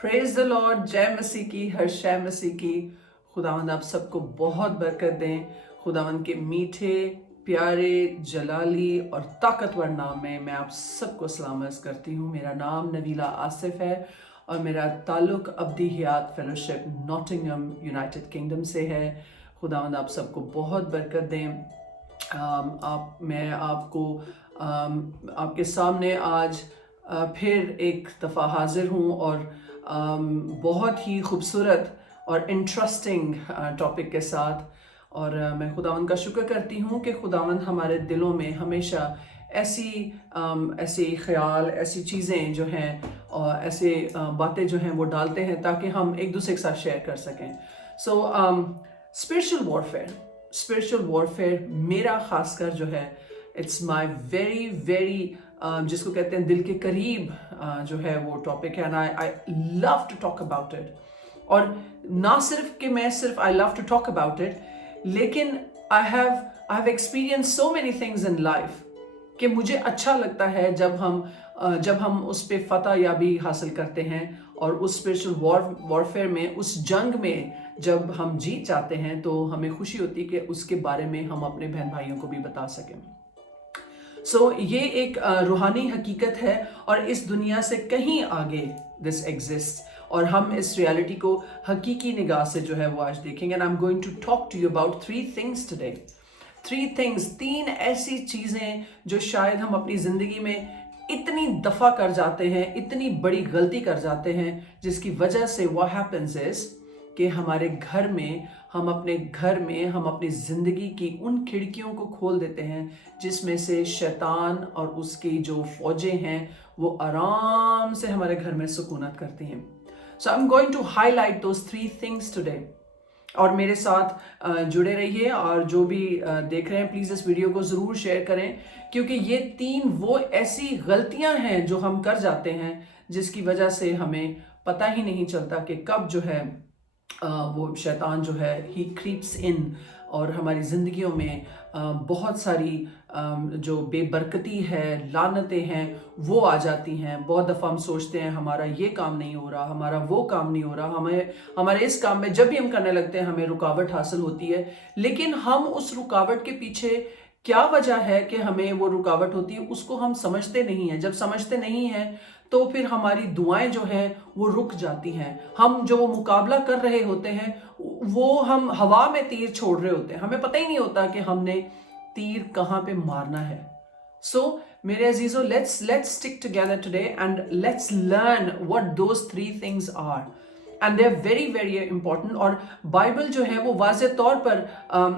Praise the Lord, जय मसीह की, हर शय मसीह की। खुदावंद आप सबको बहुत बरकत दें। खुदावंद के मीठे, प्यारे, जलाली और ताकतवर नाम में मैं आप सबको सलामत करती हूँ। मेरा नाम नवीला आसिफ है और मेरा ताल्लुक अब्दी हयात फेलोशिप नॉटिंघम यूनाइटेड किंगडम से है। खुदावंद आप सबको बहुत बरकत दें। मैं आपको आपके सामने आज फिर एक दफ़ा हाजिर हूँ और बहुत ही खूबसूरत और इंटरेस्टिंग टॉपिक के साथ। और मैं खुदावंद का शुक्र करती हूँ कि खुदावंद हमारे दिलों में हमेशा ऐसे ख्याल, ऐसी चीज़ें जो हैं और ऐसे बातें जो हैं वो डालते हैं ताकि हम एक दूसरे के साथ शेयर कर सकें। सो स्पिरिचुअल वॉरफेयर मेरा खासकर जो है, इट्स माई वेरी वेरी जिसको कहते हैं दिल के करीब जो है वो टॉपिक है। And I love to talk about it. और ना सिर्फ कि मैं सिर्फ I love to talk about it, लेकिन I have experience so many things in life कि मुझे अच्छा लगता है जब हम उस पे फतह याबी हासिल करते हैं और उस स्पिरिचुअल वॉरफेयर में, उस जंग में जब हम जीत जाते हैं तो हमें खुशी होती है कि उसके बारे में हम अपने बहन भाइयों को भी बता सकें। ये एक रूहानी हकीकत है और इस दुनिया से कहीं आगे दिस एग्जिस्ट, और हम इस रियलिटी को हकीकी निगाह से जो है वो आज देखेंगे। And I am going to talk to you about 3 things today. 3 ऐसी चीज़ें जो शायद हम अपनी ज़िंदगी में इतनी दफ़ा कर जाते हैं, इतनी बड़ी गलती कर जाते हैं, जिसकी वजह से व्हाट हैपेंस इज कि हमारे घर में हम अपनी ज़िंदगी की उन खिड़कियों को खोल देते हैं जिसमें से शैतान और उसकी जो फौजें हैं वो आराम से हमारे घर में सुकूनत करती हैं। So I am going to highlight those 3 things today. और मेरे साथ जुड़े रहिए, और जो भी देख रहे हैं प्लीज़ इस वीडियो को ज़रूर शेयर करें, क्योंकि ये 3 वो ऐसी गलतियां हैं जो हम कर जाते हैं जिसकी वजह से हमें पता ही नहीं चलता कि कब जो है वो शैतान जो है ही क्रीप्स इन और हमारी ज़िंदगियों में बहुत सारी जो बेबरकती है, लानतें हैं, वो आ जाती हैं। बहुत दफ़ा हम सोचते हैं हमारा ये काम नहीं हो रहा, हमारा वो काम नहीं हो रहा, हमारे इस काम में जब भी हम करने लगते हैं हमें रुकावट हासिल होती है। लेकिन हम उस रुकावट के पीछे क्या वजह है कि हमें वो रुकावट होती है उसको हम समझते नहीं हैं। जब समझते नहीं हैं तो फिर हमारी दुआएं जो हैं वो रुक जाती हैं। हम जो मुकाबला कर रहे होते हैं वो हम हवा में तीर छोड़ रहे होते हैं, हमें पता ही नहीं होता कि हमने तीर कहाँ पे मारना है। मेरे अजीजों, let's stick together today and let's learn what those 3 things are. And they are very very important. और बाइबल जो है वो वाज़े तौर पर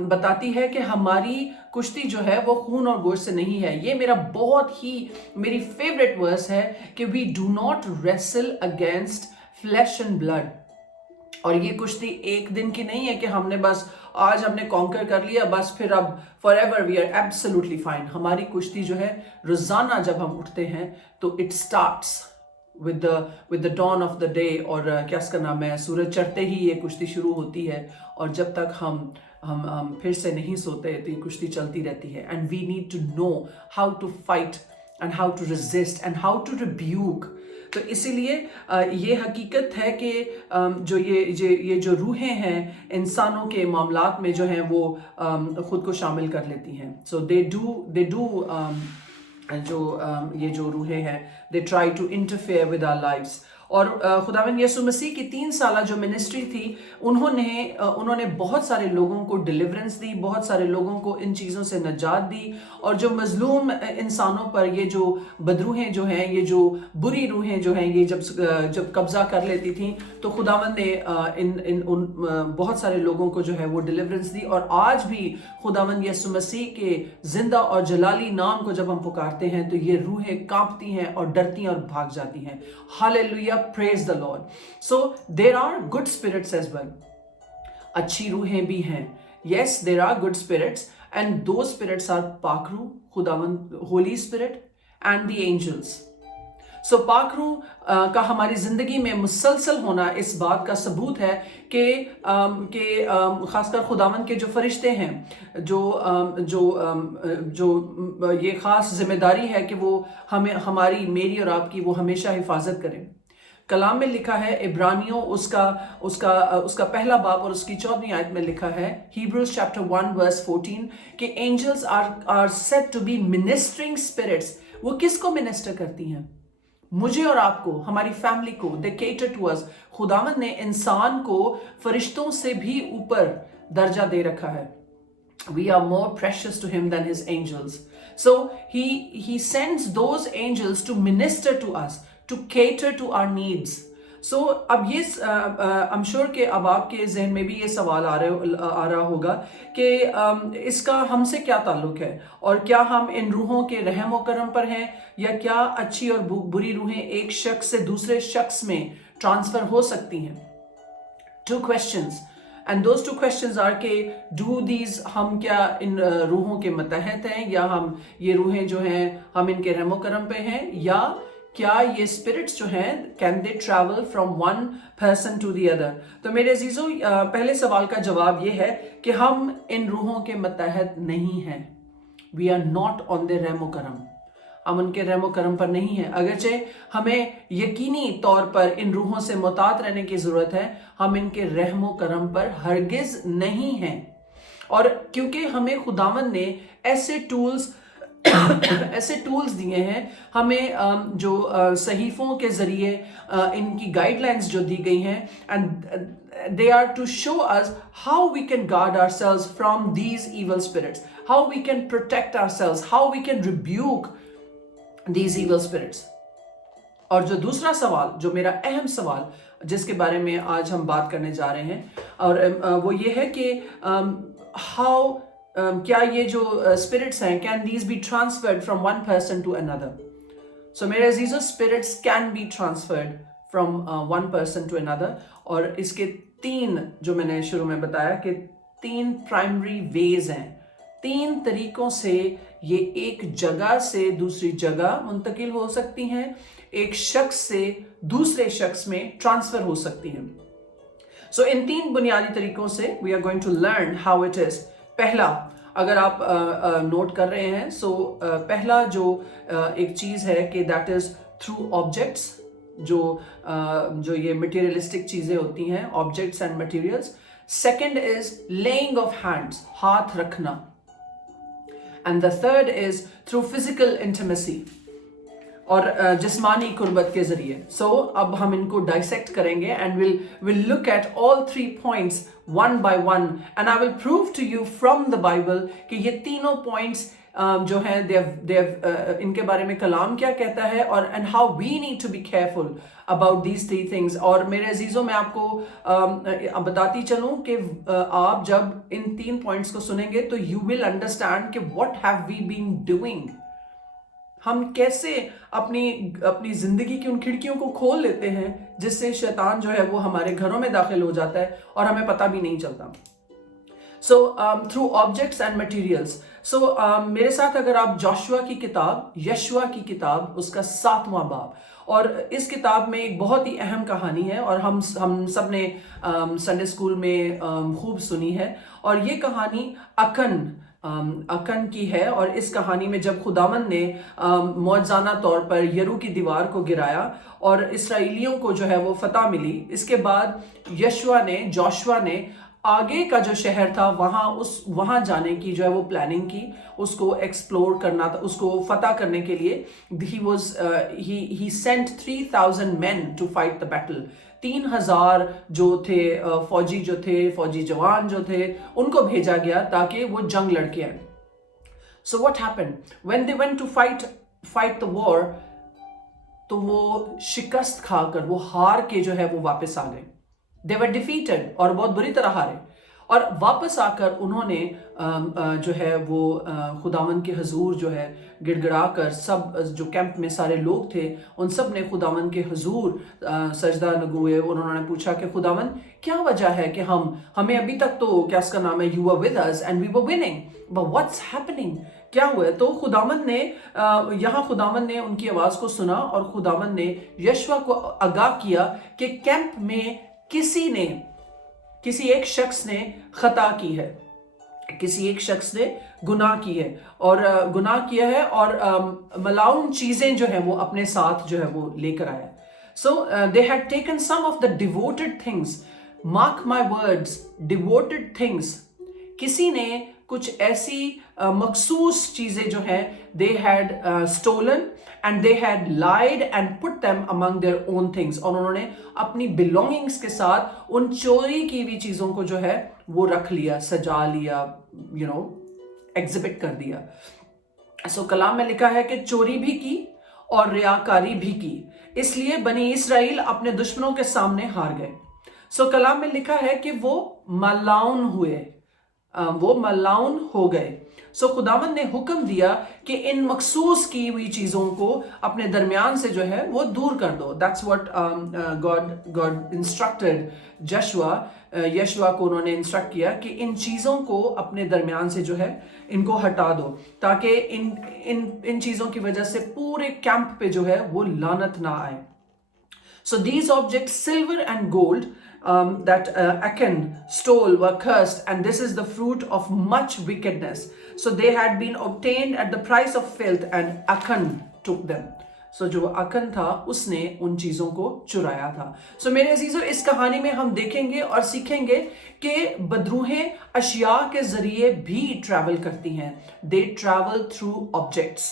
बताती है कि हमारी कुश्ती जो है वो खून और गोश्त से नहीं है। ये मेरी फेवरेट वर्स है कि we do not wrestle against flesh and blood. और ये कुश्ती एक दिन की नहीं है कि आज हमने कॉन्कर कर लिया, बस फिर अब forever we are absolutely fine. हमारी कुश्ती जो है रोजाना जब हम उठते हैं तो it starts with the dawn of the day, और क्या इसका नाम है, सूरज चढ़ते ही ये कुश्ती शुरू होती है। और जब तक हम फिर से नहीं सोते तो ये कुश्ती चलती रहती है। And we need to know how to fight and how to resist and how to rebuke. तो इसीलिए ये हकीकत है कि ये जो रूहें हैं इंसानों के मामलात में जो हैं वो खुद को शामिल कर लेती हैं। सो दे डू ये जो रूहें हैं they try to interfere with our lives. और खुदावंद यीशु मसीह की 3 साल जो मिनिस्ट्री थी, उन्होंने बहुत सारे लोगों को डिलीवरेंस दी, बहुत सारे लोगों को इन चीज़ों से नजात दी। और जो मजलूम इंसानों पर ये जो बदरूहें जो हैं, ये जो बुरी रूहें जो हैं, ये जब कब्जा कर लेती थी तो खुदावंद ने बहुत सारे लोगों को जो है वो डिलीवरेंस दी। और आज भी खुदावंद यीशु मसीह के जिंदा और जलाली नाम को जब हम पुकारते हैं तो ये रूहें कांपती हैं और डरती हैं और भाग जाती हैं। Hallelujah, praise the Lord. So there are good spirits as well. अच्छी रूहें भी हैं। Yes, there are good spirits, and those spirits are पाक रूह, खुदावंद, Holy Spirit and the angels. पाक रूह का हमारी जिंदगी में मुसलसल होना इस बात का सबूत है कि खासकर खुदावंद के जो फरिश्ते हैं, जो ये खास जिम्मेदारी है कि वो मेरी और आपकी वो हमेशा हिफाजत करें। कलाम में लिखा है, इब्रानियों उसका पहला बाब और उसकी 14वीं आयत में लिखा है, Hebrews chapter 1 verse 14, कि angels are said to be ministering spirits. वो किसको मिनिस्टर करती हैं? मुझे और आपको, हमारी फैमिली को. They cater to us. खुदावंद ने इंसान को फरिश्तों से भी ऊपर दर्जा दे रखा है. We are more precious to him than his angels. So he sends those angels to minister to us, to cater to our needs. So अब ये I'm sure कि अब आपके जहन में भी ये सवाल आ रहा होगा कि इसका हमसे क्या ताल्लुक है, और क्या हम इन रूहों के रहम व करम पर हैं, या क्या अच्छी और बुरी रूहें एक शख्स से दूसरे शख्स में ट्रांसफर हो सकती हैं? Two questions. And those two questions are कि do these, हम क्या इन रूहों के मतहत हैं, या हम ये रूहें जो हैं हम इनके रहमो करम पे हैं, या क्या ये स्पिरिट्स जो हैं can they travel from one person to the other? तो मेरे अजीजों, पहले सवाल का जवाब ये है कि हम इन रूहों के मतहत नहीं हैं. We are not on the रहमो करम, हम उनके रहमो करम पर नहीं है. अगरचे हमें यकीनी तौर पर इन रूहों से मुतात रहने की जरूरत है, हम इनके रहमो करम पर हरगिज नहीं हैं. और क्योंकि हमें खुदावंद ने ऐसे टूल्स दिए हैं, हमें जो सहीफों के जरिए इनकी गाइडलाइंस जो दी गई हैं, and they are to show us how we can guard ourselves from these evil spirits, how we can protect ourselves, how we can rebuke these evil spirits. और जो दूसरा सवाल, जो मेरा अहम सवाल जिसके बारे में आज हम बात करने जा रहे हैं, और वो ये है कि क्या ये जो स्पिरिट्स हैं, can these be transferred from one person to another? So मेरे अजीजों, spirits can be transferred from one person to another. और इसके तीन, जो मैंने शुरू में बताया कि तीन प्राइमरी वेज हैं, तीन तरीकों से ये एक जगह से दूसरी जगह मुंतकिल हो सकती हैं, एक शख्स से दूसरे शख्स में ट्रांसफर हो सकती हैं. सो इन तीन बुनियादी तरीकों से we are going to learn how it is. पहला, अगर आप नोट कर रहे हैं, पहला जो एक चीज है कि दैट इज थ्रू ऑब्जेक्ट्स, जो ये मटेरियलिस्टिक चीजें होती हैं, objects and materials. Second is laying of hands, हाथ रखना. And the third is through physical intimacy, और जिस्मानी कुर्बत के जरिए. So अब हम इनको dissect करेंगे, and we'll look at all 3 points one by one, and I will prove to you from the Bible कि ये तीनों points जो हैं इनके बारे में कलाम क्या कहता है, और and how we need to be careful about these 3 things. और मेरे अजीजों, मैं आपको बताती चलूं कि आप जब इन 3 पॉइंट्स को सुनेंगे तो you will understand कि what have we been doing. हम कैसे अपनी जिंदगी की उन खिड़कियों को खोल लेते हैं जिससे शैतान जो है वो हमारे घरों में दाखिल हो जाता है और हमें पता भी नहीं चलता. So through objects and materials. So मेरे साथ अगर आप यशुआ की किताब उसका 7वां बाब, और इस किताब में एक बहुत ही अहम कहानी है, और हम सब ने संडे स्कूल में खूब सुनी है. और ये कहानी अकन की है. और इस कहानी में जब खुदावंद ने मौजज़ाना तौर पर यरू की दीवार को गिराया और इसराइलियों को जो है वो फतह मिली, इसके बाद जोशुआ ने आगे का जो शहर था वहां जाने की जो है वो प्लानिंग की, उसको एक्सप्लोर करना था, उसको फतह करने के लिए. he sent 3,000 men to fight the battle. 3,000 जो थे फौजी जवान जो थे, उनको भेजा गया ताकि वो जंग लड़के आए. So what happened when they went to fight the war? तो वो शिकस्त खाकर, वो हार के जो है वो वापस आ गए. They were defeated, और बहुत बुरी तरह हारे. और वापस आकर उन्होंने जो है वो खुदावंद के हजूर जो है गिड़गिड़ा कर, सब जो कैंप में सारे लोग थे उन सब ने खुदावंद के हजूर सजदा नगुए. उन्होंने पूछा कि खुदावंद, क्या वजह है कि हमें अभी तक तो क्या इसका नाम है, you were with us and we were winning, but what's happening, क्या हुआ? तो खुदावंद ने उनकी आवाज को सुना, और खुदावंद ने यशुआ को आगाह किया कि कैंप में किसी एक शख्स ने खता की है, किसी एक शख्स ने गुनाह की है, और मलाउन चीजें जो है वो अपने साथ जो है वो लेकर आया. So they had taken some of the devoted things. Mark my words, devoted things. किसी ने कुछ ऐसी मखसूस चीजें जो हैं they had stolen and they had lied and put them among their own things. और उन्होंने अपनी belongings के साथ उन चोरी की हुई चीजों को जो है वो रख लिया, सजा लिया, एग्जिबिट कर दिया. सो कलाम में लिखा है कि चोरी भी की और रियाकारी भी की, इसलिए बनी इसराइल अपने दुश्मनों के सामने हार गए. सो कलाम में लिखा है कि वो मलाउन हुए, वो मलाउन हो गए. सो खुदावंद ने हुक्म दिया कि इन मखसूस की हुई चीजों को अपने दरमियान से जो है वो दूर कर दो. दैट्स व्हाट गॉड इंस्ट्रक्टेड यशुआ को उन्होंने इंस्ट्रक्ट किया कि इन चीजों को अपने दरमियान से जो है इनको हटा दो, ताकि इन चीजों की वजह से पूरे कैंप पे जो है वो लानत ना आए. So these objects, silver and gold, that Achan stole were cursed, and this is the fruit of much wickedness. So they had been obtained at the price of filth, and Achan took them. So जो अकन था उसने उन चीजों को चुराया था. So मेरे अजीजों, इस कहानी में हम देखेंगे और सीखेंगे कि बदरूहें अशिया के जरिए भी ट्रैवल करती हैं. They travel through objects.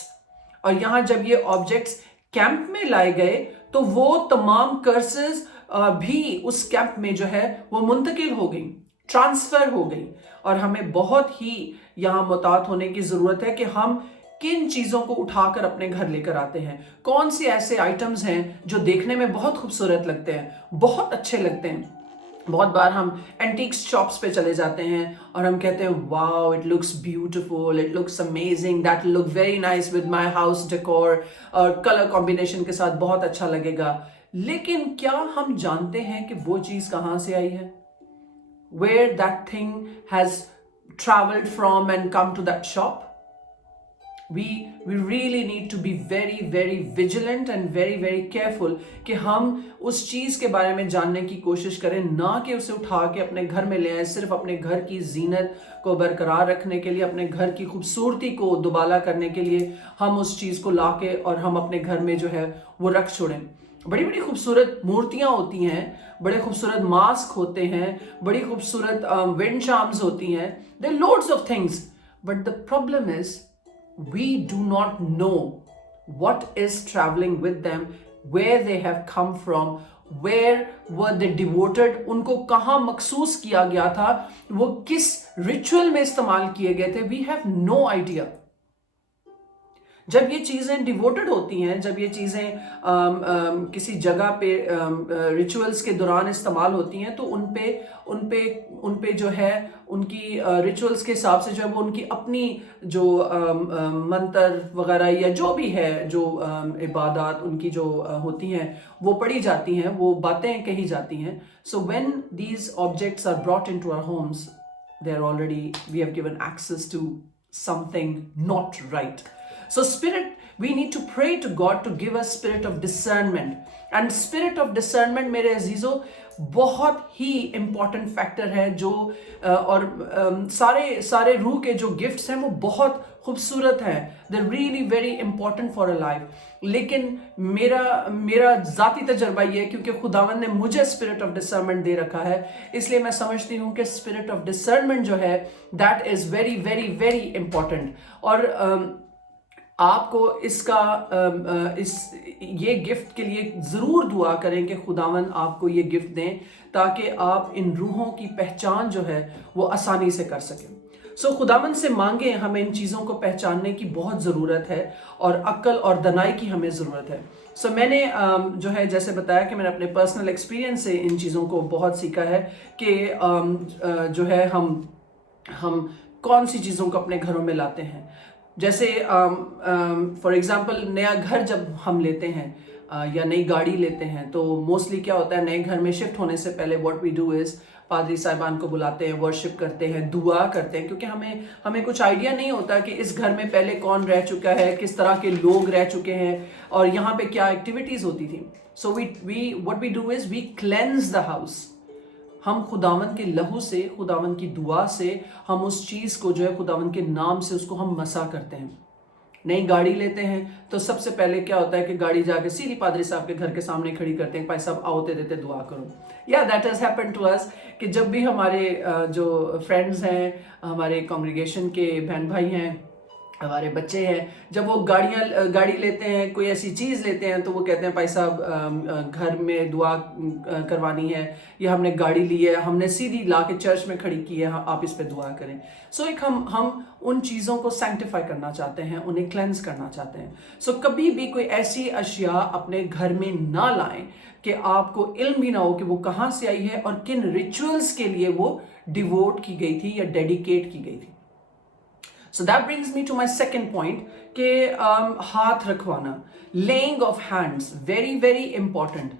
और यहाँ जब ये ऑब्जेक्ट्स कैंप में लाए गए तो वो तमाम कर्सेस भी उस कैंप में जो है वो मुंतकिल हो गई, ट्रांसफर हो गई. और हमें बहुत ही यहाँ मुतात होने की जरूरत है कि हम किन चीजों को उठाकर अपने घर लेकर आते हैं. कौन से ऐसे आइटम्स हैं जो देखने में बहुत खूबसूरत लगते हैं, बहुत अच्छे लगते हैं. बहुत बार हम एंटीक्स शॉप्स पे चले जाते हैं और हम कहते हैं wow, it looks beautiful, it looks amazing, that look very nice with my house decor, और कलर कॉम्बिनेशन के साथ बहुत अच्छा लगेगा. लेकिन क्या हम जानते हैं कि वो चीज कहाँ से आई है? Where that thing has travelled from and come to that shop. We really need to be very very vigilant and very very careful कि हम उस चीज के बारे में जानने की कोशिश करें, ना कि उसे उठा के अपने घर में ले आए सिर्फ अपने घर की जीनत को बरकरार रखने के लिए, अपने घर की खूबसूरती को दुबाला करने के लिए हम उस चीज को लाके और हम अपने घर में जो है वो रख छोड़ें. बड़ी बड़ी खूबसूरत मूर्तियां होती हैं, बड़े खूबसूरत मास्क होते हैं, बड़ी खूबसूरत विंड चार्म्स होती हैं, there are loads of things, but the problem is we do not know what is traveling with them, where they have come from, where were they devoted, उनको कहाँ मखसूस किया गया था, वो किस रिचुअल में इस्तेमाल किए गए थे. We have no idea. जब ये चीज़ें डिवोटेड होती हैं, जब ये चीज़ें किसी जगह पे रिचुअल्स के दौरान इस्तेमाल होती हैं, तो उन पे जो है उनकी रिचुअल्स के हिसाब से जो है वो उनकी अपनी जो मंतर वगैरह या जो भी है, जो इबादत उनकी जो होती हैं वो पढ़ी जाती हैं, वो बातें कही जाती हैं. So when these objects are brought into our homes, they are already, we have given access to something not right. So spirit, we need to pray to God to give us spirit of discernment. And spirit of discernment, मेरे अजीजों, बहुत ही important factor है जो और सारे रूह के जो gifts हैं वो बहुत खूबसूरत हैं. They're really very important for a life. लेकिन मेरा ज़ाती तजर्बा ये है, क्योंकि खुदावंद ने मुझे spirit of discernment दे रखा है, इसलिए मैं समझती हूँ कि spirit of discernment जो है that is very very very important. और आपको ये गिफ्ट के लिए ज़रूर दुआ करें कि खुदावंद आपको ये गिफ्ट दें, ताकि आप इन रूहों की पहचान जो है वो आसानी से कर सकें. सो खुदावंद से मांगे, हमें इन चीज़ों को पहचानने की बहुत ज़रूरत है और अक्ल और दनाई की हमें ज़रूरत है. सो मैंने जो है जैसे बताया कि मैंने अपने पर्सनल एक्सपीरियंस से इन चीज़ों को बहुत सीखा है कि जो है हम कौन सी चीज़ों को अपने घरों में लाते हैं. जैसे फॉर एग्जांपल नया घर जब हम लेते हैं या नई गाड़ी लेते हैं, तो मोस्टली क्या होता है, नए घर में शिफ्ट होने से पहले व्हाट वी डू इज़ पादरी साहिबान को बुलाते हैं, वर्शिप करते हैं, दुआ करते हैं, क्योंकि हमें कुछ आइडिया नहीं होता कि इस घर में पहले कौन रह चुका है, किस तरह के लोग रह चुके हैं और यहाँ पे क्या एक्टिविटीज़ होती थी. So what we do is we cleanse the house. हम खुदावंद के लहू से, खुदावंद की दुआ से हम उस चीज़ को जो है खुदावंद के नाम से उसको हम मसा करते हैं. नई गाड़ी लेते हैं तो सबसे पहले क्या होता है कि गाड़ी जाके सीधी पादरी साहब के घर के सामने खड़ी करते हैं, भाई साहब आओ ते देते दुआ करो। या that has happened to us कि जब भी हमारे जो फ्रेंड्स हैं, हमारे कांग्रीगेशन के बहन भाई हैं, हमारे बच्चे हैं, जब वो गाड़ी लेते हैं, कोई ऐसी चीज़ लेते हैं तो वो कहते हैं भाई साहब घर में दुआ करवानी है, या हमने गाड़ी ली है, हमने सीधी ला के चर्च में खड़ी की है, आप इस पे दुआ करें। सो एक हम उन चीज़ों को सैंक्टिफाई करना चाहते हैं, उन्हें क्लेंस करना चाहते हैं। सो कभी भी कोई ऐसी अशिया अपने घर में ना लाएं कि आपको इल्म भी ना हो कि वो कहाँ से आई है और किन रिचुअल्स के लिए वो डिवोट की गई थी या डेडिकेट की गई थी। So that brings me to my second point कि हाथ रखवाना, laying of hands, very very important।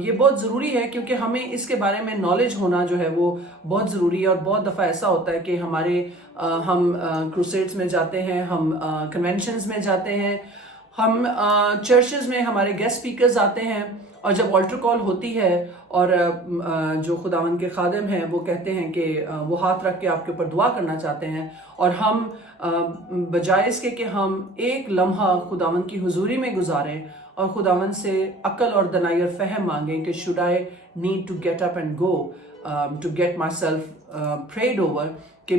ये बहुत ज़रूरी है क्योंकि हमें इसके बारे में नॉलेज होना जो है वो बहुत ज़रूरी है। और बहुत दफ़ा ऐसा होता है कि हम क्रूसेड्स में जाते हैं, हम कन्वेंशंस में जाते हैं, हम चर्चेस में हमारे गेस्ट स्पीकर्स आते हैं, और जब ऑल्टर कॉल होती है और जो खुदावन के खादिम हैं वो कहते हैं कि वो हाथ रख के आपके ऊपर दुआ करना चाहते हैं, और हम बजाय इसके कि हम एक लम्हा खुदावन की हुजूरी में गुजारें और खुदावन से अक्ल और दनाई और फहम मांगें कि should I need to get up and go to get my self prayed over, कि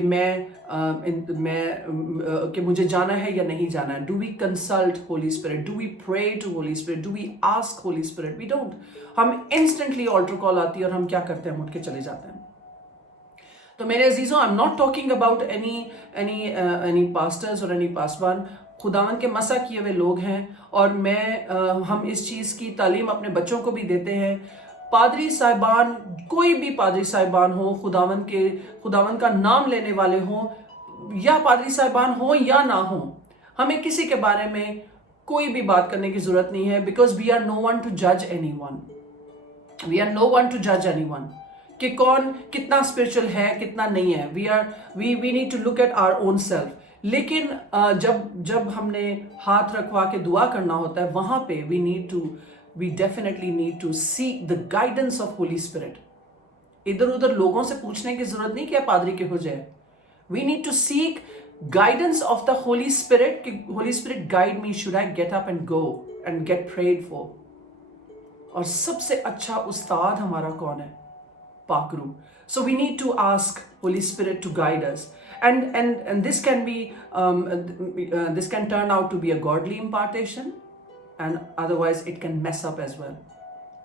कि मुझे जाना है या नहीं जाना है। Do we consult Holy Spirit, do we pray to Holy Spirit, do we ask Holy Spirit? We don't. हम इंस्टेंटली ऑल्टर कॉल आती है और हम क्या करते हैं, उठ के चले जाते हैं। तो मेरे अजीजों, I am not talking about any pastors और एनी पासवान। खुदावन के मसा किए हुए लोग हैं, और हम इस चीज़ की तालीम अपने बच्चों को भी देते हैं। पादरी साहिबान, कोई भी पादरी साहिबान हो, खुदावन का नाम लेने वाले हों, या पादरी साहिबान हो या ना हो, हमें किसी के बारे में कोई भी बात करने की जरूरत नहीं है, because we are no one to जज any one. We are no one to जज एनी वन कि कौन कितना स्पिरिचुअल है, कितना नहीं है। We need to look at our own self. लेकिन जब हमने हाथ रखवा के दुआ करना होता है, वहां पे we definitely need to seek the guidance of Holy Spirit. इधर उधर लोगों से पूछने की जरूरत नहीं कि आप पादरी के हो जाए। We need to seek guidance of the Holy Spirit कि Holy Spirit guide me, should I get up and go and get prayed for? और सबसे अच्छा उस्ताद हमारा कौन है? पाकरू। So we need to ask Holy Spirit to guide us, and this can be this can turn out to be a godly impartation, and otherwise it can mess up as well.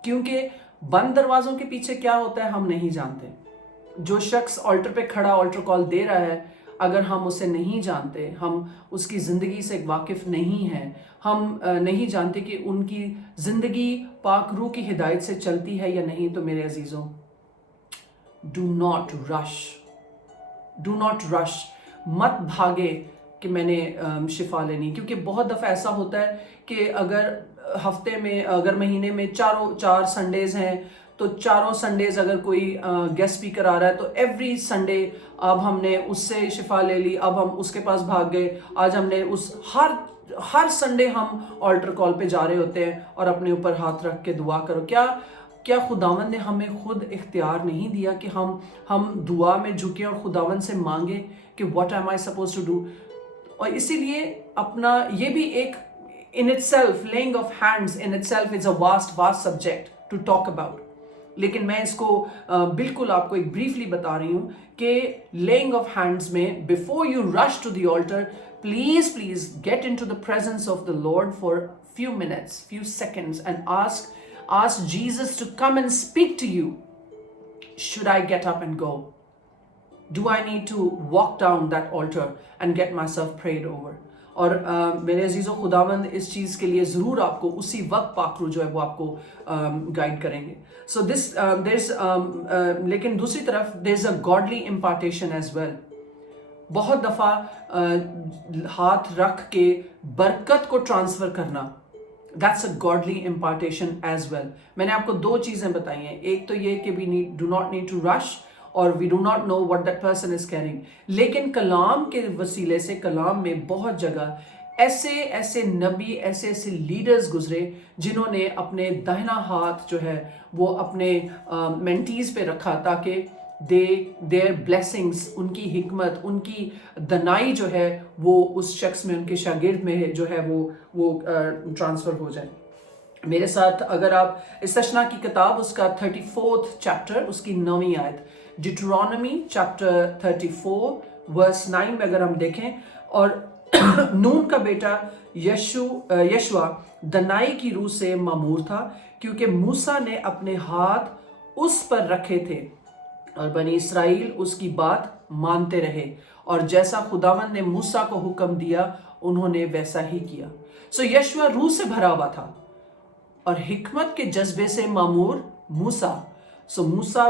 क्योंकि बंद दरवाजों के पीछे क्या होता है हम नहीं जानते। जो शख्स ऑल्टर पे खड़ा ऑल्टर कॉल दे रहा है, अगर हम उसे नहीं जानते, हम उसकी ज़िंदगी से वाकिफ़ नहीं हैं, हम नहीं जानते कि उनकी ज़िंदगी पाक रूह की हिदायत से चलती है या नहीं, तो मेरे अजीज़ों, डू नॉट रश, मत भागे कि मैंने शिफा लेनी। क्योंकि बहुत दफ़ा ऐसा होता है कि अगर हफ्ते में, अगर महीने में चार संडेज़ हैं, तो चारों संडेज़ अगर कोई गेस्ट स्पीकर आ रहा है तो एवरी संडे अब हमने उससे शिफा ले ली, अब हम उसके पास भाग गए, आज हमने हर संडे हम ऑल्टर कॉल पे जा रहे होते हैं और अपने ऊपर हाथ रख के दुआ करो। क्या खुदावन ने हमें खुद इख्तियार नहीं दिया कि हम दुआ में झुकें और खुदावन से मांगे कि what am I suppose to do? और इसीलिए अपना ये भी एक in itself, laying of hands in itself is a vast subject to talk about. लेकिन मैं इसको बिल्कुल आपको एक ब्रीफली बता रही हूँ कि laying of hands में before you rush to the altar, please get into the presence of the Lord for few minutes, few seconds, and ask Jesus to come and speak to you. Should I get up and go? Do I need to walk down that altar and get myself prayed over? और मेरे अजीज़ों, खुदावंद इस चीज़ के लिए ज़रूर आपको उसी वक्त पाकरू जो है वो आपको गाइड करेंगे। सो लेकिन दूसरी तरफ there is a godly impartation as well. बहुत दफ़ा हाथ रख के बरकत को ट्रांसफ़र करना, that's a godly impartation as well. मैंने आपको दो चीज़ें बताई हैं, एक तो ये कि we do not need to rush, और we do not know what that person is carrying. लेकिन कलाम के वसीले से, कलाम में बहुत जगह ऐसे नबी, ऐसे लीडर्स गुजरे जिन्होंने अपने दाहिना हाथ जो है वो अपने मेंटीज पे रखा ताकि देयर ब्लेसिंग्स, उनकी हिकमत, उनकी दनाई जो है वो उस शख्स में, उनके शागिर्द में जो है वो ट्रांसफ़र हो जाए। मेरे साथ अगर आप इस्तशना की किताब उसका 34th चैप्टर उसकी 9वीं आयत, डिट्रोनॉमी चैप्टर 34 वर्स 9 में अगर हम देखें, और नून का बेटा यशुआ दनाई की रूह से मामूर था, क्योंकि मूसा ने अपने हाथ उस पर रखे थे और बनी इसराइल उसकी बात मानते रहे, और जैसा खुदावंद ने मूसा को हुक्म दिया उन्होंने वैसा ही किया। सो यशुआ रूह से भरा हुआ था और हिकमत के जज्बे से मामूर मूसा। सो मूसा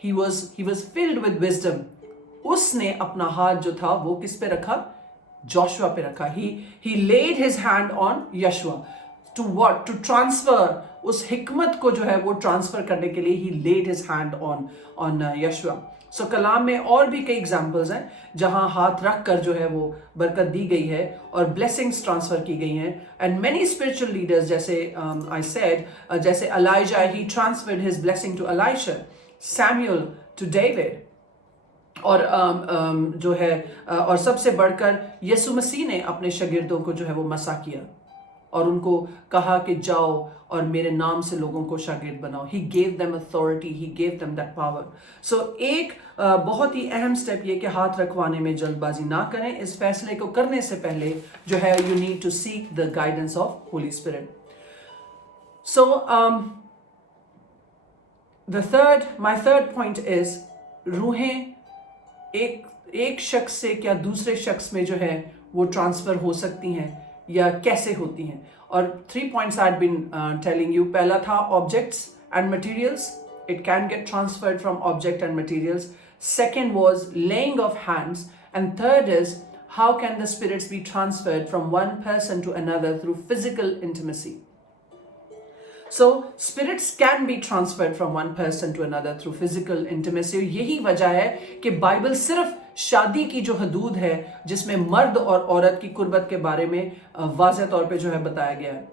he was filled with wisdom. उसने अपना हाथ जो था वो किस पे रखा? जोशुआ पे रखा। He laid his hand on Yeshua. To what? To transfer, उस हिकमत को जो है वो ट्रांसफर करने के लिए he laid his hand on Yeshua. सो कलाम में और भी कई एग्जाम्पल्स हैं जहां हाथ रख कर जो है वो बरकत दी गई है और ब्लेसिंग्स ट्रांसफर की गई हैं। एंड मेनी स्पिरिचुअल लीडर्स, जैसे आई सेड, जैसे Elijah, he transferred his blessing to Elisha, Samuel to David, और जो है और सबसे बढ़कर यीशु मसीह ने अपने शागिर्दों को जो है वो मसा किया और उनको कहा कि जाओ और मेरे नाम से लोगों को शागिर्द बनाओ। He gave them authority, he gave them that power. So एक बहुत ही अहम स्टेप ये कि हाथ रखवाने में जल्दबाजी ना करें। इस फैसले को करने से पहले जो है you need to seek the guidance of Holy Spirit. So my third point is, रूहें एक शख्स से क्या दूसरे शख्स में जो है वो ट्रांसफर हो सकती हैं या कैसे होती हैं। और 3 points I'd been telling you. पहला था objects and materials. It can get transferred from object and materials. Second was laying of hands. And third is, how can the spirits be transferred from one person to another through physical intimacy? So spirits can be transferred from one person to another through physical intimacy. यही वजह है कि Bible सिर्फ शादी की जो हदूद है जिसमें मर्द और औरत की कुर्बत के बारे में वाज़ह तौर पे जो है बताया गया है।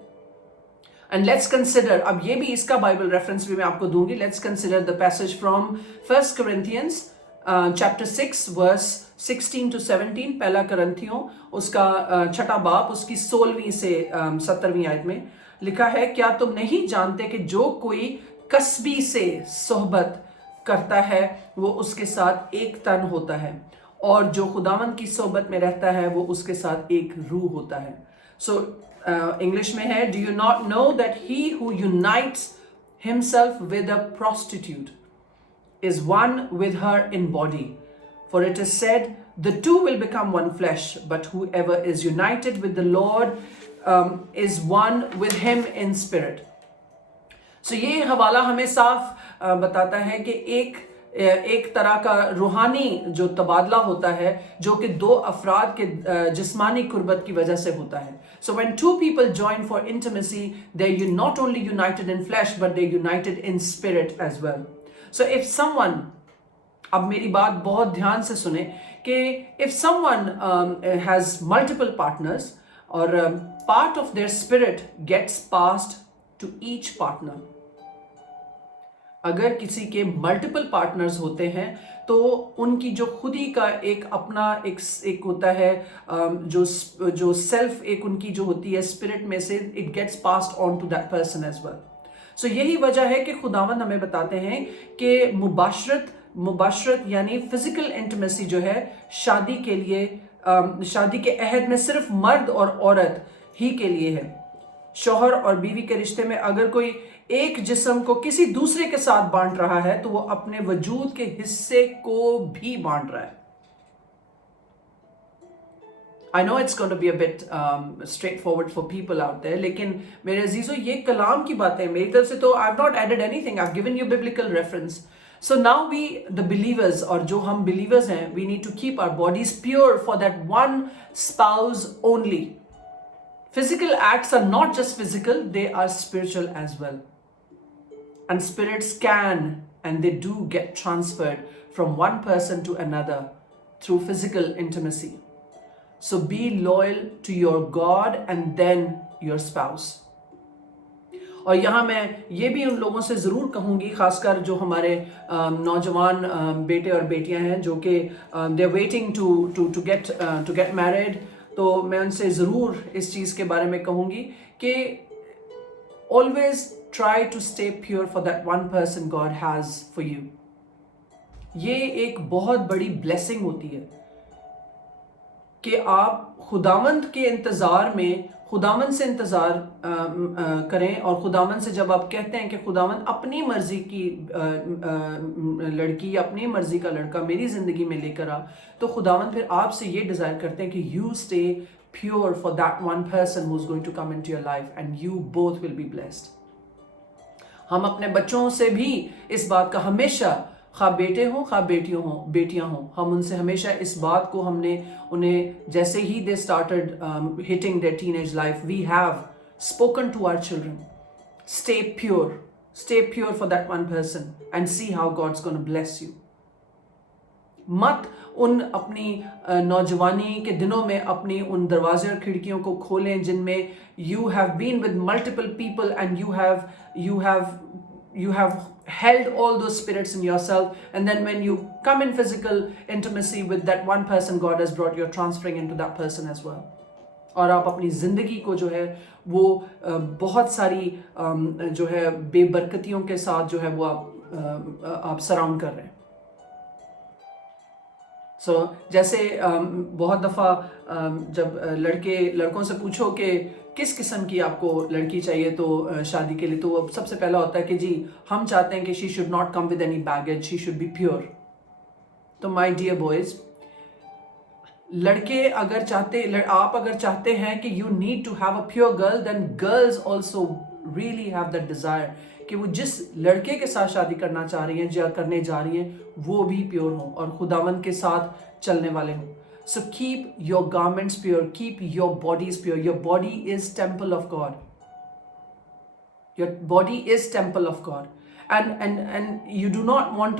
एंड लेट्स कंसिडर, अब ये भी इसका बाइबल रेफरेंस भी मैं आपको दूंगी। Let's consider the passage from 1 Corinthians chapter 6 verse 16 to 17। पहला करंथियों उसका छठा बाब उसकी 16वीं से 17वीं आयत में लिखा है, क्या तुम नहीं जानते कि जो कोई कसबी से सोहबत करता है वो उसके साथ एक तन होता है, और जो खुदावंद की सोहबत में रहता है वो उसके साथ एक रूह होता है। सो इंग्लिश में है, do you not know that he who unites himself with a prostitute is one with her in body, for it is said, the two will become one flesh, but whoever is united with the Lord is one with him in spirit. So ये हवाला हमें साफ बताता है कि एक तरह का रूहानी जो तबादला होता है जो कि दो अफराद के जिस्मानी कुर्बत की वजह से होता है। So when two people join for intimacy, they're not only united in flesh, but they're united in spirit as well. So if someone, अब मेरी बात बहुत ध्यान से सुने कि if someone has multiple partners or part of their spirit gets passed to each partner, अगर किसी के मल्टीपल पार्टनर्स होते हैं तो उनकी जो खुदी का एक अपना एक होता है जो सेल्फ एक उनकी जो होती है स्पिरिट में से, it gets passed on to that person as well. So यही वजह है कि खुदावंद हमें बताते हैं कि मुबाशरत यानी फिजिकल इंटीमेसी जो है शादी के लिए, शादी के अहद में सिर्फ मर्द और औरत ही के लिए है। शौहर और बीवी के रिश्ते में अगर कोई एक जिस्म को किसी दूसरे के साथ बांट रहा है तो वो अपने वजूद के हिस्से को भी बांट रहा है। I know it's going to be a bit straightforward for people out there, लेकिन मेरे अजीजों ये कलाम की बातें मेरी तरफ से तो I've not added anything, I've given you biblical reference. So now we, the believers, और जो हम believers हैं, we need to keep our bodies pure for that one spouse only. Physical acts are not just physical, they are spiritual as well. And spirits can and they do get transferred from one person to another through physical intimacy. So be loyal to your God and then your spouse. اور یہاں میں یہ بھی ان لوگوں سے ضرور کہوں گی، خاص کر جو ہمارے نوجوان بیٹے اور بیٹیاں ہیں جو کہ they are waiting to get married, تو میں ان سے ضرور اس چیز کے بارے میں کہوں گی کہ always try to stay pure for that one person God has for you. یہ ایک بہت بڑی بلیسنگ ہوتی ہے کہ آپ خداوند کے انتظار میں خداوند سے انتظار کریں، اور خداوند سے جب آپ کہتے ہیں کہ خداوند اپنی مرضی کی لڑکی یا اپنی مرضی کا لڑکا میری زندگی میں لے کر آ، تو خداوند پھر آپ سے یہ ڈیزائر کرتے ہیں کہ you stay pure for that one person who's going to come into your life and you both will be blessed. ہم اپنے بچوں سے بھی اس بات کا ہمیشہ، خواہ بیٹے ہوں خواہ بیٹیاں ہوں، ہم ان سے ہمیشہ اس بات کو ہم نے انہیں جیسے ہی they started hitting their teenage life, we have spoken to our children, stay pure for that one person and see how God's going to bless you. مت ان اپنی نوجوانی کے دنوں میں اپنی ان دروازے اور کھڑکیوں کو کھولیں جن میں you have been with multiple people and you have held all those spirits in yourself, and then when you come in physical intimacy with that one person, God has brought you transferring into that person as well. اور آپ اپنی زندگی کو جو ہے وہ بہت ساری جو ہے بے برکتیوں کے ساتھ جو ہے وہ آپ سراؤنڈ کر رہے ہیں. جیسے بہت دفعہ جب لڑکوں سے پوچھو کہ کس قسم کی آپ کو لڑکی چاہیے تو شادی کے لیے، تو سب سے پہلا ہوتا ہے کہ جی ہم چاہتے ہیں کہ she should not come with any baggage, she should be pure. تو my dear boys، لڑکے آپ اگر چاہتے ہیں کہ you need to have a pure girl, then girls also really have that desire کہ وہ جس لڑکے کے ساتھ شادی کرنا چاہ رہی ہیں یا کرنے جا رہی ہیں وہ بھی پیور ہوں اور خداوند کے ساتھ چلنے والے ہوں. So keep your garments pure, keep your bodies pure. Your body is temple of God. Your body is temple of God. And you do not want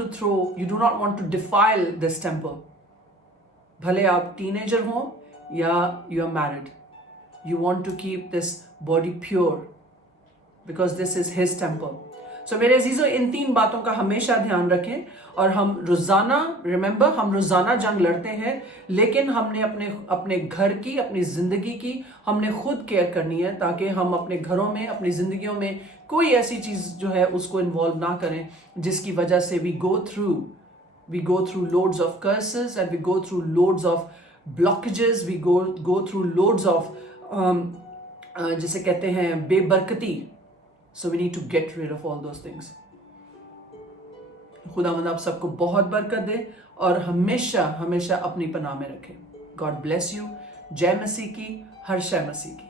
to defile this temple. بھلے آپ teenager ہوں یا you are married. You want to keep this body pure because this is His temple. So میرے عزیزو، ان 3 باتوں کا ہمیشہ دھیان رکھیں، اور ہم روزانہ جنگ لڑتے ہیں، لیکن ہم نے اپنے گھر کی، اپنی زندگی کی ہم نے خود کیئر کرنی ہے، تاکہ ہم اپنے گھروں میں، اپنی زندگیوں میں کوئی ایسی چیز جو ہے اس کو انوالو نہ کریں جس کی وجہ سے we go through loads of curses and we go through loads of blockages, we go through loads of جسے کہتے ہیں بے برکتی. So we need to get rid of all those things. خداوند آپ سب کو بہت برکت دے اور ہمیشہ اپنی پناہ میں رکھے. God bless you. جے مسیح کی، ہر شے مسیح کی.